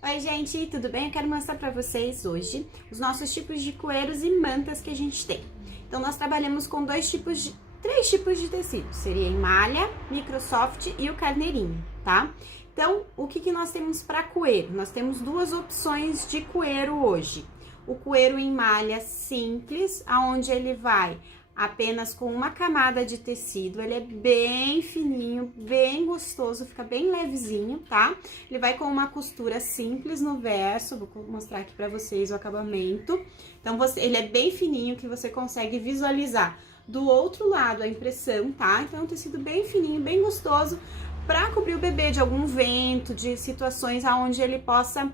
Oi, gente, tudo bem? Eu quero mostrar pra vocês hoje os nossos tipos de coeiros e mantas que a gente tem. Então, nós trabalhamos com três tipos de tecido. Seria em malha, microsoft e o carneirinho, tá? Então, o que nós temos para coeiro? Nós temos duas opções de coeiro hoje. O coeiro em malha simples, aonde ele vai apenas com uma camada de tecido, ele é bem fininho, bem gostoso, fica bem levezinho, tá? Ele vai com uma costura simples no verso, vou mostrar aqui pra vocês o acabamento. Então, ele é bem fininho, que você consegue visualizar do outro lado a impressão, tá? Então, é um tecido bem fininho, bem gostoso, pra cobrir o bebê de algum vento, de situações aonde ele possa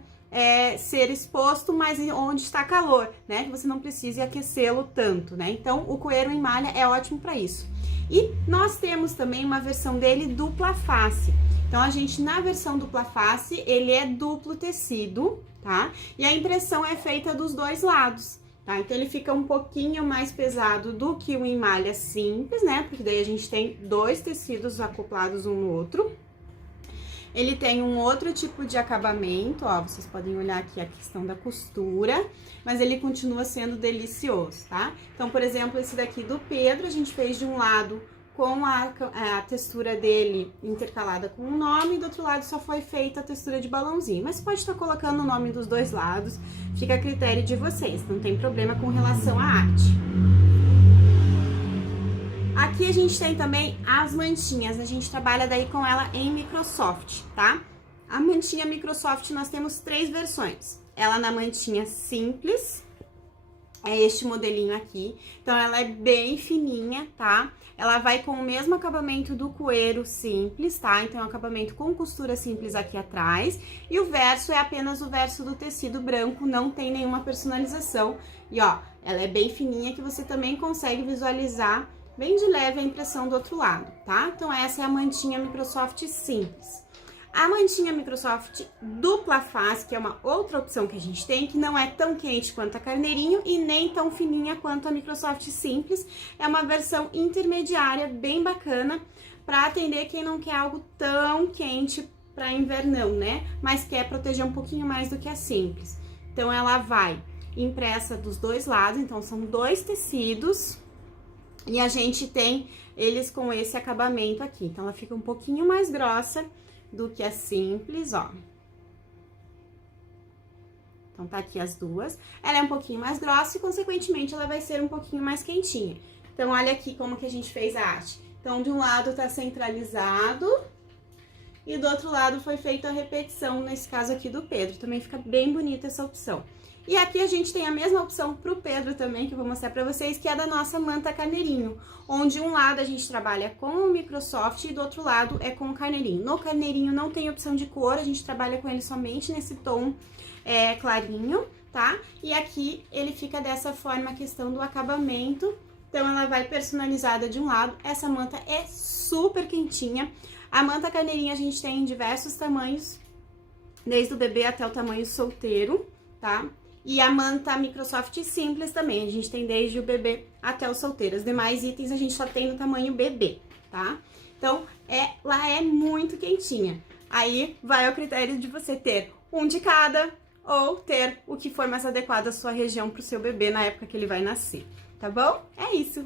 ser exposto, mas onde está calor, né? Que você não precise aquecê-lo tanto, né? Então, o coeiro em malha é ótimo para isso. E nós temos também uma versão dele dupla face. Então, na versão dupla face, ele é duplo tecido, tá? E a impressão é feita dos dois lados, tá? Então, ele fica um pouquinho mais pesado do que o em malha simples, né? Porque daí a gente tem dois tecidos acoplados um no outro. Ele tem um outro tipo de acabamento, ó, vocês podem olhar aqui a questão da costura, mas ele continua sendo delicioso, tá? Então, por exemplo, esse daqui do Pedro, a gente fez de um lado com a textura dele intercalada com o nome, e do outro lado só foi feita a textura de balãozinho. Mas pode estar colocando o nome dos dois lados, fica a critério de vocês, não tem problema com relação à arte. Aqui a gente tem também as mantinhas, a gente trabalha daí com ela em microsoft, tá? A mantinha microsoft nós temos três versões. Ela na mantinha simples, é este modelinho aqui. Então, ela é bem fininha, tá? Ela vai com o mesmo acabamento do coeiro simples, tá? Então, é um acabamento com costura simples aqui atrás. E o verso é apenas o verso do tecido branco, não tem nenhuma personalização. E, ó, ela é bem fininha que você também consegue visualizar bem de leve a impressão do outro lado, tá? Então, essa é a mantinha microsoft simples. A mantinha microsoft dupla face, que é uma outra opção que a gente tem, que não é tão quente quanto a carneirinho e nem tão fininha quanto a microsoft simples. É uma versão intermediária, bem bacana, para atender quem não quer algo tão quente para invernão, né? Mas quer proteger um pouquinho mais do que a simples. Então, ela vai impressa dos dois lados, então são dois tecidos. E a gente tem eles com esse acabamento aqui. Então, ela fica um pouquinho mais grossa do que a simples, ó. Então, tá aqui as duas. Ela é um pouquinho mais grossa e, consequentemente, ela vai ser um pouquinho mais quentinha. Então, olha aqui como que a gente fez a arte. Então, de um lado tá centralizado e do outro lado foi feita a repetição, nesse caso aqui do Pedro. Também fica bem bonita essa opção. E aqui a gente tem a mesma opção pro Pedro também, que eu vou mostrar pra vocês, que é da nossa manta carneirinho, onde um lado a gente trabalha com o microsoft e do outro lado é com o carneirinho. No carneirinho não tem opção de cor, a gente trabalha com ele somente nesse tom clarinho, tá? E aqui ele fica dessa forma, a questão do acabamento, então ela vai personalizada de um lado. Essa manta é super quentinha. A manta carneirinha a gente tem em diversos tamanhos, desde o bebê até o tamanho solteiro, tá? E a manta microsoft simples também, a gente tem desde o bebê até o solteiro. Os demais itens a gente só tem no tamanho bebê, tá? Então, ela é muito quentinha. Aí, vai ao critério de você ter um de cada ou ter o que for mais adequado à sua região pro seu bebê na época que ele vai nascer, tá bom? É isso!